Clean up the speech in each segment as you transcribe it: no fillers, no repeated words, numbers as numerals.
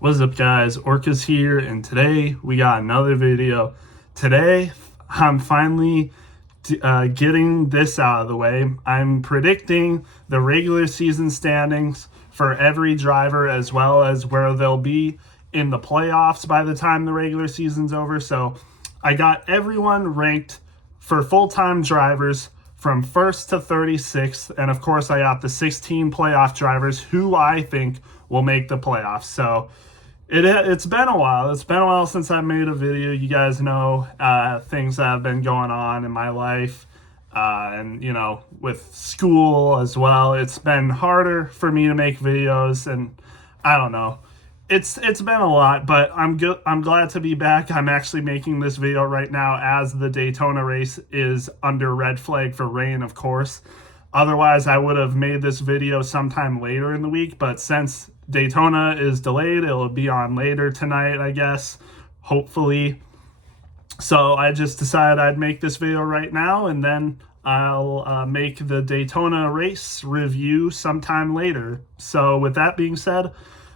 What's up, guys? Orcas here, and today we got another video. Today, I'm finally getting this out of the way. I'm predicting the regular season standings for every driver, as well as where they'll be in the playoffs by the time the regular season's over. So I got everyone ranked for full-time drivers from 1st to 36th, and of course I got the 16 playoff drivers who I think will make the playoffs. So it's been a while. It's been a while since I made a video. You guys know things that have been going on in my life, and with school as well. It's been harder for me to make videos, and I don't know. It's been a lot, but I'm good. I'm glad to be back. I'm actually making this video right now as the Daytona race is under red flag for rain, of course. Otherwise, I would have made this video sometime later in the week, but since Daytona is delayed, it'll be on later tonight, I guess, hopefully. So I just decided I'd make this video right now, and then I'll make the Daytona race review sometime later. So with that being said,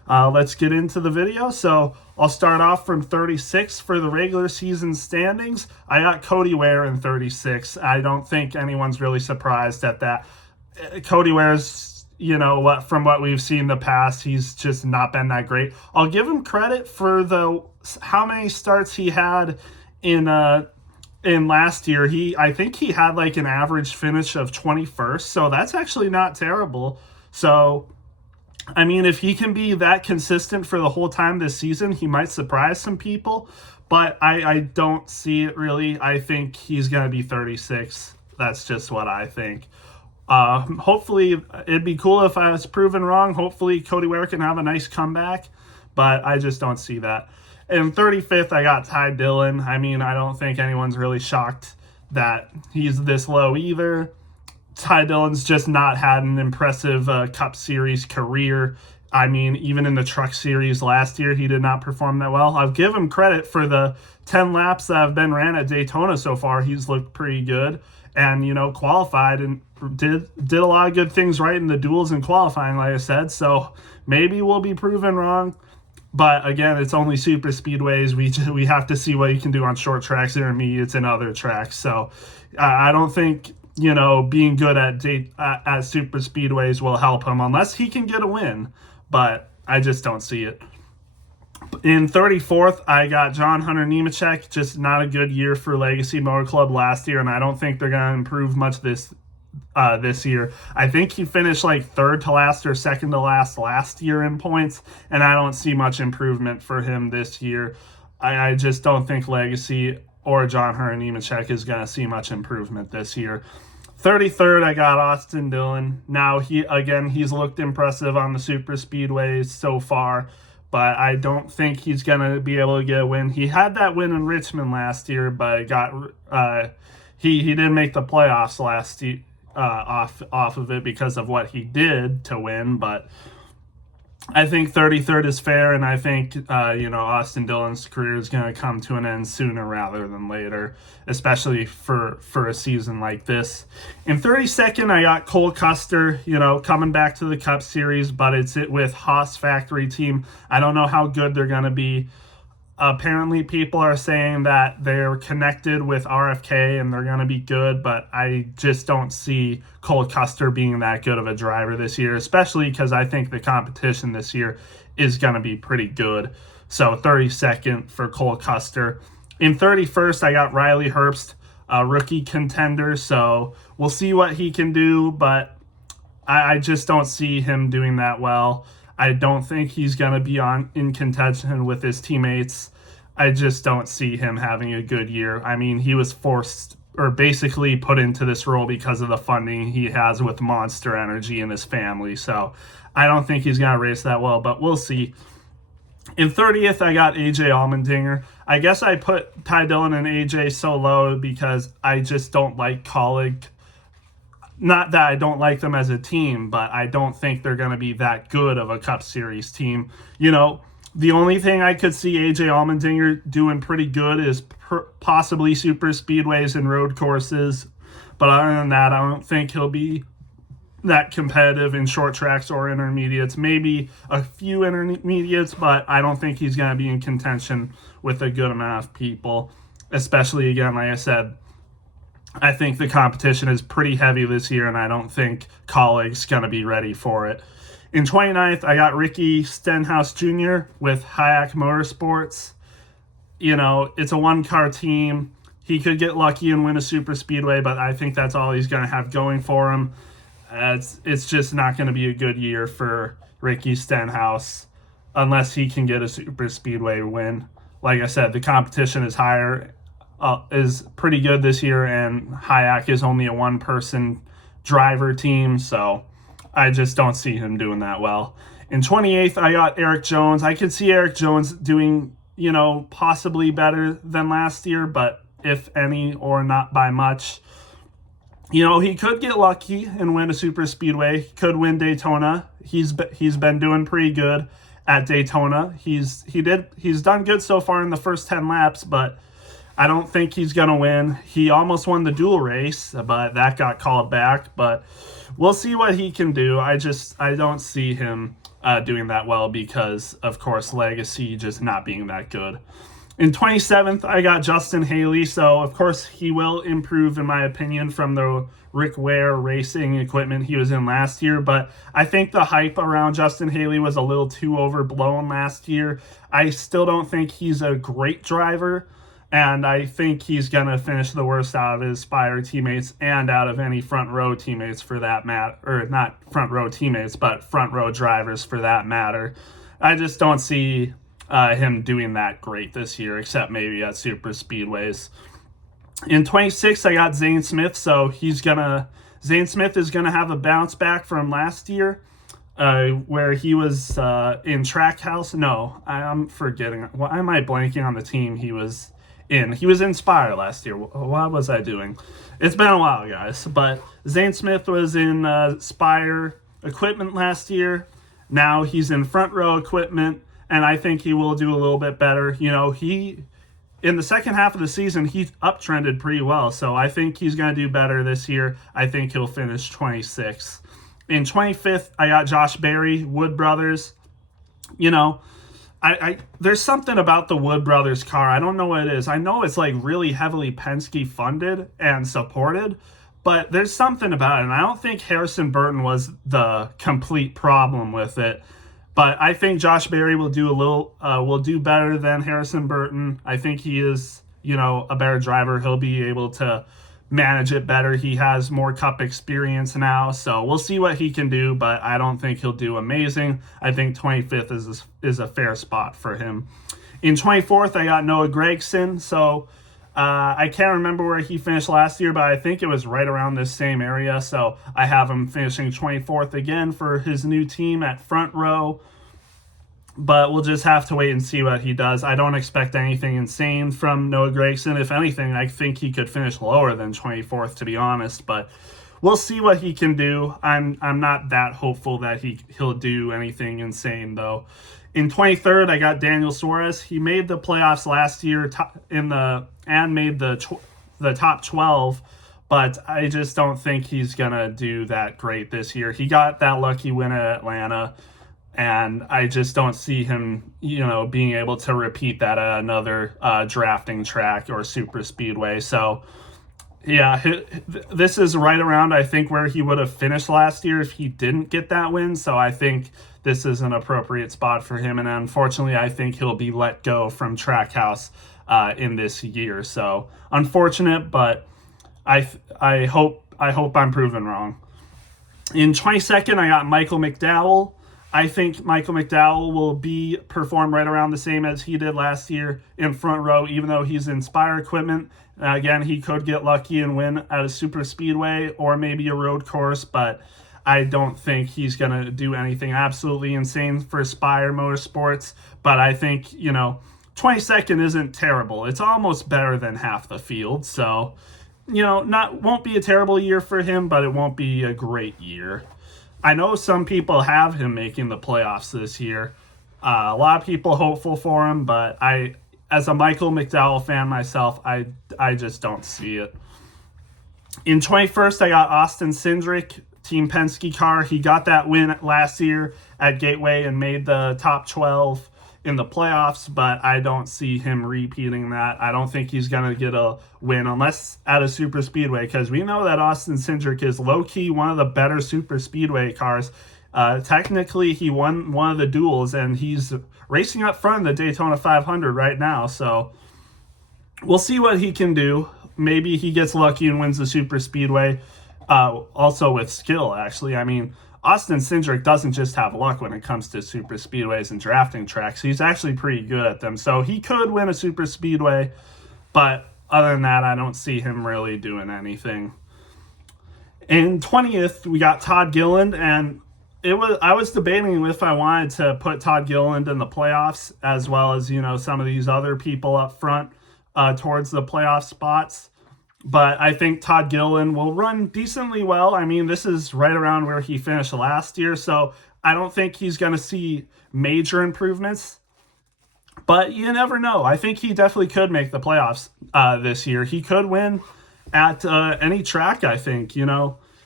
let's get into the video. So I'll start off from 36 for the regular season standings. I got Cody Ware in 36. I don't think anyone's really surprised at that. Cody Ware's, from what we've seen in the past, he's just not been that great. I'll give him credit for how many starts he had in last year. I think he had like an average finish of 21st, so that's actually not terrible. So I mean, if he can be that consistent for the whole time this season, he might surprise some people, but I don't see it really. I think he's going to be 36. That's just what I think. Hopefully, it'd be cool if I was proven wrong. Hopefully, Cody Ware can have a nice comeback, but I just don't see that. In 35th, I got Ty Dillon. I mean, I don't think anyone's really shocked that he's this low either. Ty Dillon's just not had an impressive Cup Series career. I mean, even in the Truck Series last year, he did not perform that well. I'll give him credit for the 10 laps that have been ran at Daytona so far. He's looked pretty good and, qualified and did a lot of good things right in the duels and qualifying, like I said. So maybe we'll be proven wrong. But again, it's only super speedways. We have to see what you can do on short tracks, intermediates, and other tracks. So I don't think being good at super speedways will help him unless he can get a win, but I just don't see it. In 34th, I got John Hunter Nemechek. Just not a good year for Legacy Motor Club last year, and I don't think they're going to improve much this year. I think he finished like third to last or second to last year in points, and I don't see much improvement for him this year. I just don't think Legacy or John Hunter Nemechek is going to see much improvement this year. 33rd, I got Austin Dillon. Now, he's looked impressive on the super speedways so far, but I don't think he's going to be able to get a win. He had that win in Richmond last year, but he didn't make the playoffs last year off of it because of what he did to win, but I think 33rd is fair, and I think, Austin Dillon's career is going to come to an end sooner rather than later, especially for a season like this. In 32nd, I got Cole Custer, coming back to the Cup Series, but it's with Haas Factory Team. I don't know how good they're going to be. Apparently, people are saying that they're connected with RFK and they're going to be good, but I just don't see Cole Custer being that good of a driver this year, especially because I think the competition this year is going to be pretty good. So 32nd for Cole Custer. In 31st, I got Riley Herbst, a rookie contender, so we'll see what he can do, but I just don't see him doing that well. I don't think he's going to be in contention with his teammates. I just don't see him having a good year. I mean, he was forced or basically put into this role because of the funding he has with Monster Energy and his family. So I don't think he's going to race that well, but we'll see. In 30th, I got AJ Allmendinger. I guess I put Ty Dillon and AJ so low because I just don't like Kaulig. Not that I don't like them as a team, but I don't think they're going to be that good of a Cup Series team. The only thing I could see AJ Allmendinger doing pretty good is possibly super speedways and road courses. But other than that, I don't think he'll be that competitive in short tracks or intermediates. Maybe a few intermediates, but I don't think he's going to be in contention with a good amount of people. Especially, again, like I said, I think the competition is pretty heavy this year, and I don't think Kaulig's going to be ready for it. In 29th, I got Ricky Stenhouse Jr. with Hayek Motorsports. You know, it's a one-car team. He could get lucky and win a super speedway, but I think that's all he's going to have going for him. It's just not going to be a good year for Ricky Stenhouse unless he can get a super speedway win. Like I said, the competition is higher, is pretty good this year, and Hayek is only a one-person driver team, so I just don't see him doing that well. In 28th, I got Eric Jones. I could see Eric Jones doing, possibly better than last year, but if any, or not by much. He could get lucky and win a super speedway. He could win Daytona. He's been doing pretty good at Daytona. He's done good so far in the first 10 laps, but I don't think he's going to win. He almost won the dual race, but that got called back. But we'll see what he can do. I don't see him doing that well because, of course, Legacy just not being that good. In 27th, I got Justin Haley. So, of course, he will improve, in my opinion, from the Rick Ware racing equipment he was in last year. But I think the hype around Justin Haley was a little too overblown last year. I still don't think he's a great driver. And I think he's going to finish the worst out of his Spire teammates and out of any front row teammates for that matter. Or not front row teammates, but front row drivers for that matter. I just don't see him doing that great this year, except maybe at super speedways. In 26, I got Zane Smith. So Zane Smith is going to have a bounce back from last year. Where he was in Trackhouse. No, I'm forgetting. Why am I blanking on the team he was in? He was in Spire last year. What was I doing? It's been a while, guys. But Zane Smith was in Spire equipment last year. Now he's in front row equipment, and I think he will do a little bit better. He in the second half of the season, he uptrended pretty well. So I think he's going to do better this year. I think he'll finish 26th. In 25th, I got Josh Berry, Wood Brothers. There's something about the Wood Brothers car. I don't know what it is. I know it's like really heavily Penske funded and supported, but there's something about it. And I don't think Harrison Burton was the complete problem with it. But I think Josh Berry will do better than Harrison Burton. I think he is, a better driver. He'll be able to manage it better. He has more Cup experience now, so we'll see what he can do, but I don't think he'll do amazing. I think 25th is a fair spot for him. In 24th, I got Noah Gragson. So I can't remember where he finished last year, but I think it was right around this same area. So I have him finishing 24th again for his new team at Front Row. But we'll just have to wait and see what he does. I don't expect anything insane from Noah Gragson. If anything, I think he could finish lower than 24th, to be honest. But we'll see what he can do. I'm not that hopeful that he'll do anything insane, though. In 23rd, I got Daniel Suarez. He made the playoffs last year and made the top 12. But I just don't think he's going to do that great this year. He got that lucky win at Atlanta. And I just don't see him, being able to repeat that at another drafting track or super speedway. So, yeah, this is right around, I think, where he would have finished last year if he didn't get that win. So I think this is an appropriate spot for him. And unfortunately, I think he'll be let go from Trackhouse in this year. So unfortunate, but I hope I'm proven wrong. In 22nd, I got Michael McDowell. I think Michael McDowell will perform right around the same as he did last year in Front Row, even though he's in Spire equipment. Again, he could get lucky and win at a super speedway or maybe a road course, but I don't think he's going to do anything absolutely insane for Spire Motorsports. But I think, 22nd isn't terrible. It's almost better than half the field. So, won't be a terrible year for him, but it won't be a great year. I know some people have him making the playoffs this year. A lot of people hopeful for him, but as a Michael McDowell fan myself, I just don't see it. In 21st, I got Austin Cindric, Team Penske car. He got that win last year at Gateway and made the top 12 in the playoffs, but I don't see him repeating that. I don't think he's going to get a win unless at a super speedway, because we know that Austin Cindric is low-key one of the better super speedway cars. Technically, he won one of the duels, and he's racing up front in the Daytona 500 right now, so we'll see what he can do. Maybe he gets lucky and wins the super speedway, also with skill, actually. I mean, Austin Cindric doesn't just have luck when it comes to super speedways and drafting tracks. He's actually pretty good at them. So he could win a super speedway, but other than that, I don't see him really doing anything. In 20th, we got Todd Gilliland, and I was debating if I wanted to put Todd Gilliland in the playoffs as well as, some of these other people up front towards the playoff spots. But I think Todd Gilliland will run decently well. I mean, this is right around where he finished last year, so I don't think he's going to see major improvements. But you never know. I think he definitely could make the playoffs this year. He could win at any track, I think.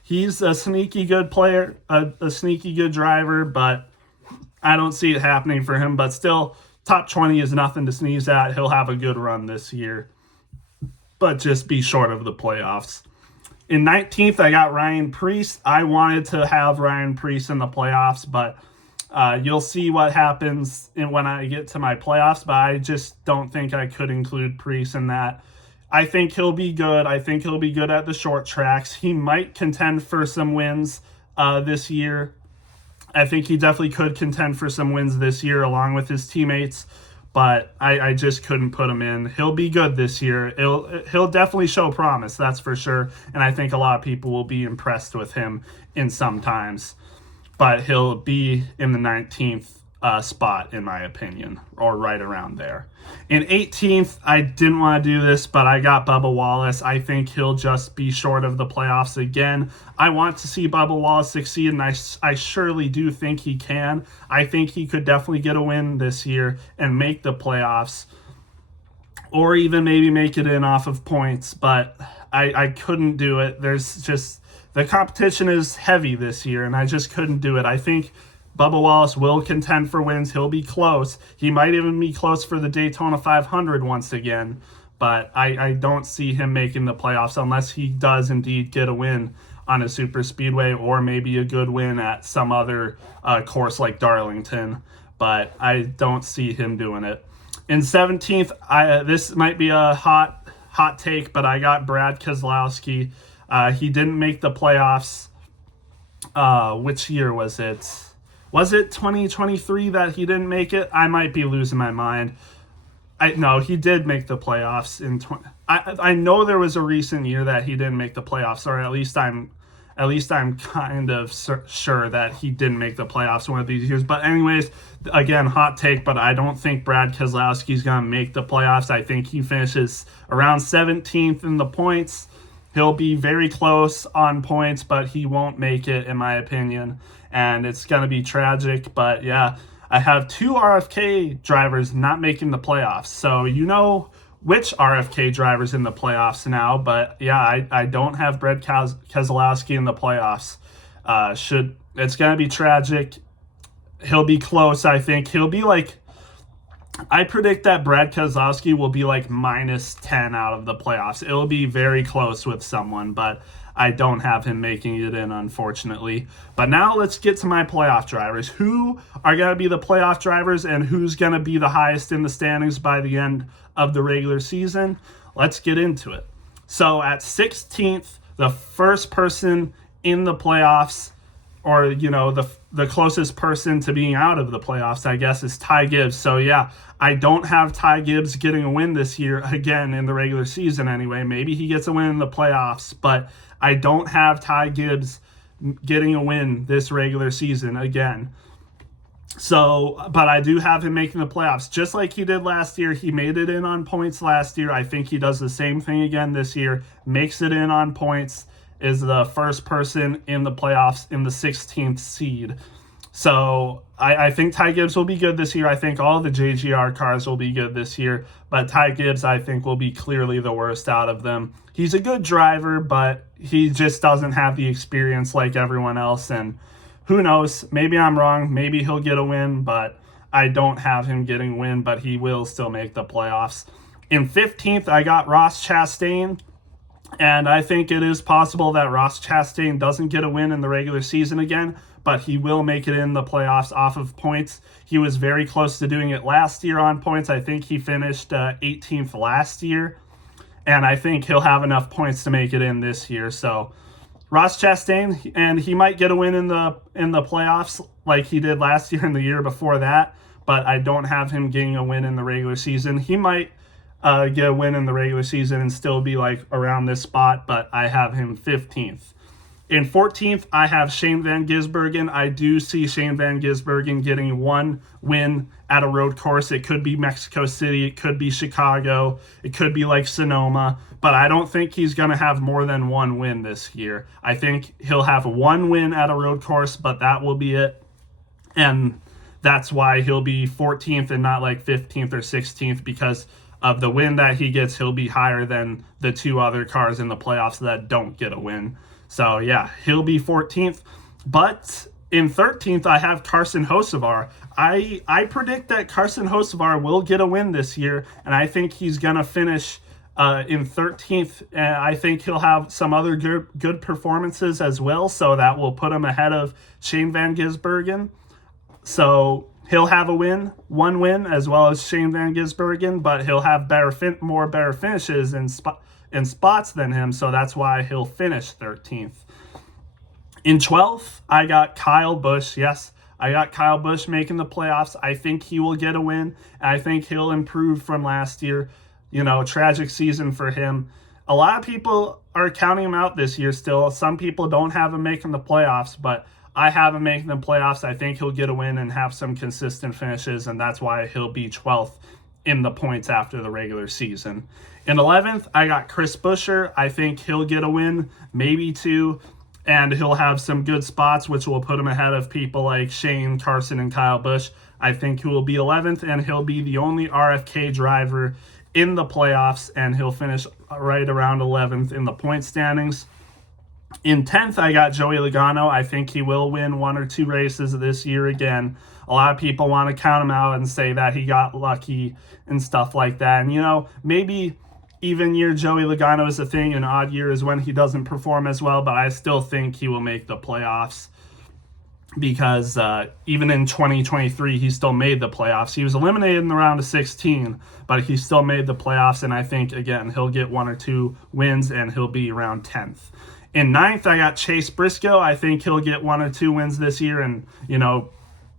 He's a sneaky good player, a sneaky good driver, but I don't see it happening for him. But still, top 20 is nothing to sneeze at. He'll have a good run this year, but just be short of the playoffs. In 19th, I got Ryan Preece. I wanted to have Ryan Preece in the playoffs, but you'll see what happens when I get to my playoffs, but I just don't think I could include Preece in that. I think he'll be good. I think he'll be good at the short tracks. He might contend for some wins this year. I think he definitely could contend for some wins this year along with his teammates, but I just couldn't put him in. He'll be good this year. He'll definitely show promise, that's for sure, and I think a lot of people will be impressed with him in some times. But he'll be in the 19th spot, in my opinion, or right around there. In 18th, I didn't want to do this, but I got Bubba Wallace. I think he'll just be short of the playoffs again. I want to see Bubba Wallace succeed, and I surely do think he can. I think he could definitely get a win this year and make the playoffs, or even maybe make it in off of points, but I couldn't do it. The competition is heavy this year, and I just couldn't do it. I think Bubba Wallace will contend for wins. He'll be close. He might even be close for the Daytona 500 once again, but I don't see him making the playoffs unless he does indeed get a win on a super speedway or maybe a good win at some other course like Darlington, but I don't see him doing it. In 17th, this might be a hot take, but I got Brad Keselowski. He didn't make the playoffs. Which year was it? Was it 2023 that he didn't make it? I might be losing my mind. No, he did make the playoffs in 20. I know there was a recent year that he didn't make the playoffs, or at least I'm kind of sure that he didn't make the playoffs one of these years. But anyways, again, hot take, but I don't think Brad Keselowski is going to make the playoffs. I think he finishes around 17th in the points. He'll be very close on points, but he won't make it, in my opinion. And it's going to be tragic. But yeah, I have two RFK drivers not making the playoffs. So you know which RFK drivers in the playoffs now. But yeah, I don't have Brad Keselowski in the playoffs. It's going to be tragic. He'll be close, I think. He'll be like, I predict that Brad Keselowski will be like minus 10 out of the playoffs. It'll be very close with someone, but I don't have him making it in, unfortunately. But now let's get to my playoff drivers. Who are going to be the playoff drivers and who's going to be the highest in the standings by the end of the regular season? Let's get into it. So at 16th, the first person in the playoffs, or, the closest person to being out of the playoffs, I guess, is Ty Gibbs. So, yeah, I don't have Ty Gibbs getting a win this year, again, in the regular season anyway. Maybe he gets a win in the playoffs, but I don't have Ty Gibbs getting a win this regular season again. So, but I do have him making the playoffs, just like he did last year. He made it in on points last year. I think he does the same thing again this year, makes it in on points, is the first person in the playoffs in the 16th seed. So I think Ty Gibbs will be good this year. I think all the JGR cars will be good this year. But Ty Gibbs, I think, will be clearly the worst out of them. He's a good driver, but he just doesn't have the experience like everyone else. And who knows? Maybe I'm wrong. Maybe he'll get a win, but I don't have him getting a win, but he will still make the playoffs. In 15th, I got Ross Chastain. And I think it is possible that Ross Chastain doesn't get a win in the regular season again, but he will make it in the playoffs off of points. He was very close to doing it last year on points. I think he finished 18th last year, and I think he'll have enough points to make it in this year. So Ross Chastain, and he might get a win in the playoffs like he did last year and the year before that, but I don't have him getting a win in the regular season. He might get a win in the regular season and still be like around this spot, but I have him 15th. In 14th, I have Shane Van Gisbergen. I do see Shane Van Gisbergen getting one win at a road course. It could be Mexico City. It could be Chicago. It could be like Sonoma. But I don't think he's going to have more than one win this year. I think he'll have one win at a road course, but that will be it. And that's why he'll be 14th and not like 15th or 16th, because of the win that he gets, he'll be higher than the two other cars in the playoffs that don't get a win. So, yeah, he'll be 14th. But in 13th, I have Carson Hocevar. I predict that Carson Hocevar will get a win this year, and I think he's going to finish in 13th. And I think he'll have some other good performances as well, so that will put him ahead of Shane Van Gisbergen. So he'll have one win, as well as Shane Van Gisbergen, but he'll have more better finishes in spots than him, so that's why he'll finish 13th. In 12th, I got Kyle Busch. Yes, I got Kyle Busch making the playoffs. I think he will get a win, and I think he'll improve from last year. Tragic season for him. A lot of people are counting him out this year still. Some people don't have him making the playoffs, but I have him making the playoffs. I think he'll get a win and have some consistent finishes, and that's why he'll be 12th in the points after the regular season. In 11th, I got Chris Buescher. I think he'll get a win, maybe two, and he'll have some good spots, which will put him ahead of people like Shane, Carson, and Kyle Busch. I think he will be 11th, and he'll be the only RFK driver in the playoffs, and he'll finish right around 11th in the point standings. In 10th, I got Joey Logano. I think he will win one or two races this year again. A lot of people want to count him out and say that he got lucky and stuff like that. And, maybe even year Joey Logano is a thing, and odd year is when he doesn't perform as well, but I still think he will make the playoffs, because even in 2023, he still made the playoffs. He was eliminated in the round of 16, but he still made the playoffs, and I think, again, he'll get one or two wins, and he'll be around 10th. In 9th, I got Chase Briscoe. I think he'll get one or two wins this year and,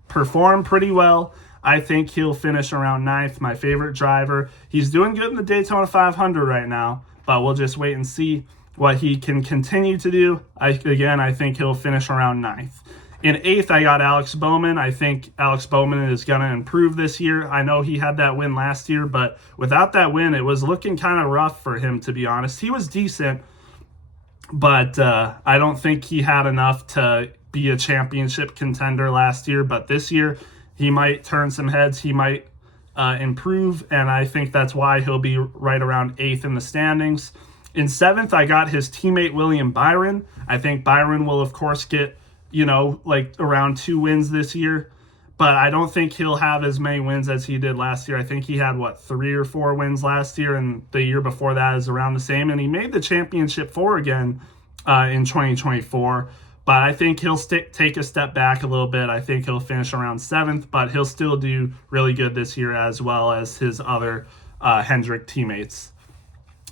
perform pretty well. I think he'll finish around 9th, my favorite driver. He's doing good in the Daytona 500 right now, but we'll just wait and see what he can continue to do. I think he'll finish around 9th. In 8th, I got Alex Bowman. I think Alex Bowman is going to improve this year. I know he had that win last year, but without that win, it was looking kind of rough for him, to be honest. He was decent, but I don't think he had enough to be a championship contender last year. But this year, he might turn some heads. He might improve, and I think that's why he'll be right around 8th in the standings. In 7th, I got his teammate William Byron. I think Byron will, of course, get, around 2 wins this year. But I don't think he'll have as many wins as he did last year. I think he had, 3 or 4 wins last year, and the year before that is around the same. And he made the championship 4 again in 2024. But I think he'll take a step back a little bit. I think he'll finish around 7th, but he'll still do really good this year, as well as his other Hendrick teammates.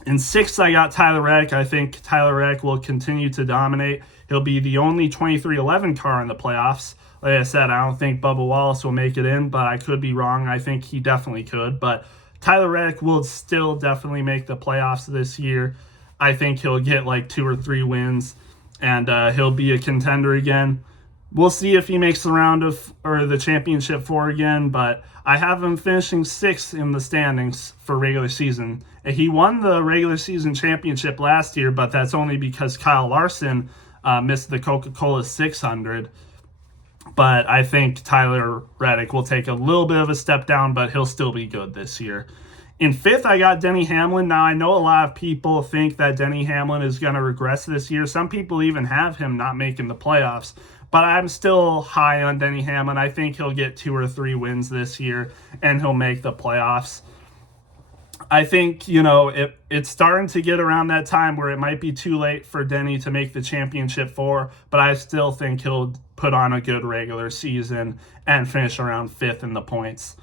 In 6th, I got Tyler Reddick. I think Tyler Reddick will continue to dominate. He'll be the only 2311 car in the playoffs. Like I said, I don't think Bubba Wallace will make it in, but I could be wrong. I think he definitely could. But Tyler Reddick will still definitely make the playoffs this year. I think he'll get 2 or 3 wins, and he'll be a contender again. We'll see if he makes the championship 4 again, but I have him finishing 6th in the standings for regular season. He won the regular season championship last year, but that's only because Kyle Larson missed the Coca-Cola 600. But I think Tyler Reddick will take a little bit of a step down, but he'll still be good this year. In fifth, I got Denny Hamlin. Now, I know a lot of people think that Denny Hamlin is going to regress this year. Some people even have him not making the playoffs. But I'm still high on Denny Hamlin. I think he'll get 2 or 3 wins this year, and he'll make the playoffs. I think, it's starting to get around that time where it might be too late for Denny to make the championship 4, but I still think he'll put on a good regular season and finish around 5th in the points.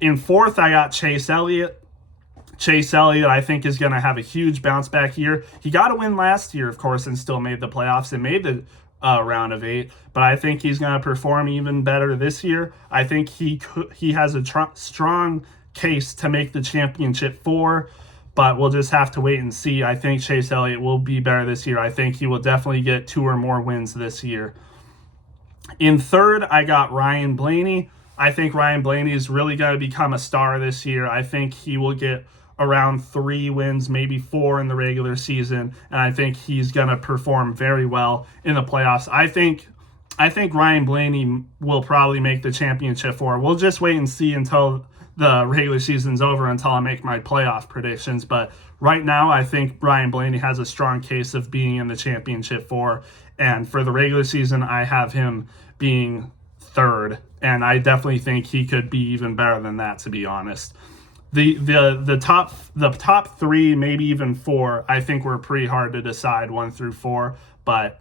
In 4th, I got Chase Elliott. Chase Elliott, I think, is going to have a huge bounce back year. He got a win last year, of course, and still made the playoffs and made the round of 8. But I think he's going to perform even better this year. I think he has a strong case to make the championship 4, but we'll just have to wait and see. I think Chase Elliott will be better this year. I think he will definitely get 2 or more wins this year. In 3rd, I got Ryan Blaney. I think Ryan Blaney is really going to become a star this year. I think he will get around 3 wins, maybe 4 in the regular season, and I think he's going to perform very well in the playoffs. I think Ryan Blaney will probably make the championship 4. We'll just wait and see until the regular season's over until I make my playoff predictions. But right now, I think Ryan Blaney has a strong case of being in the championship 4. And for the regular season, I have him being 3rd. And I definitely think he could be even better than that, to be honest. The top 3, maybe even 4, I think were pretty hard to decide 1 through 4. But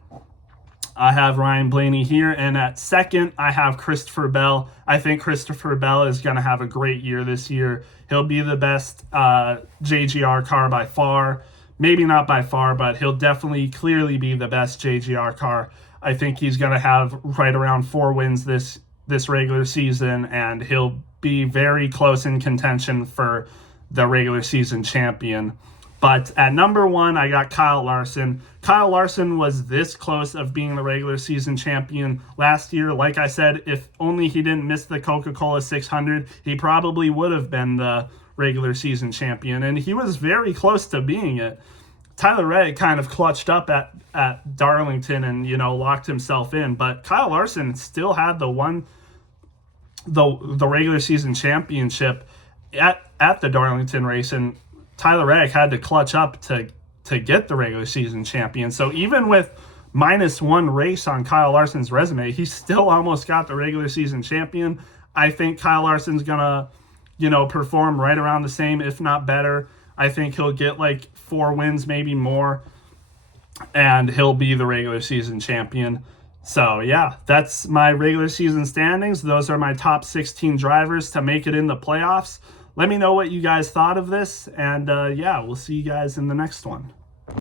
I have Ryan Blaney here, and at 2nd, I have Christopher Bell. I think Christopher Bell is going to have a great year this year. He'll be the best JGR car by far. Maybe not by far, but he'll definitely clearly be the best JGR car. I think he's going to have right around 4 wins this regular season, and he'll be very close in contention for the regular season champion. But at number 1, I got Kyle Larson. Kyle Larson was this close of being the regular season champion last year. Like I said, if only he didn't miss the Coca-Cola 600, he probably would have been the regular season champion. And he was very close to being it. Tyler Reddick kind of clutched up at Darlington and, locked himself in. But Kyle Larson still had the regular season championship at the Darlington race, and Tyler Reddick had to clutch up to get the regular season champion. So even with -1 race on Kyle Larson's resume, he still almost got the regular season champion. I think Kyle Larson's gonna, perform right around the same, if not better. I think he'll get like 4 wins, maybe more, and he'll be the regular season champion. So yeah, that's my regular season standings. Those are my top 16 drivers to make it in the playoffs. Let me know what you guys thought of this, and we'll see you guys in the next one.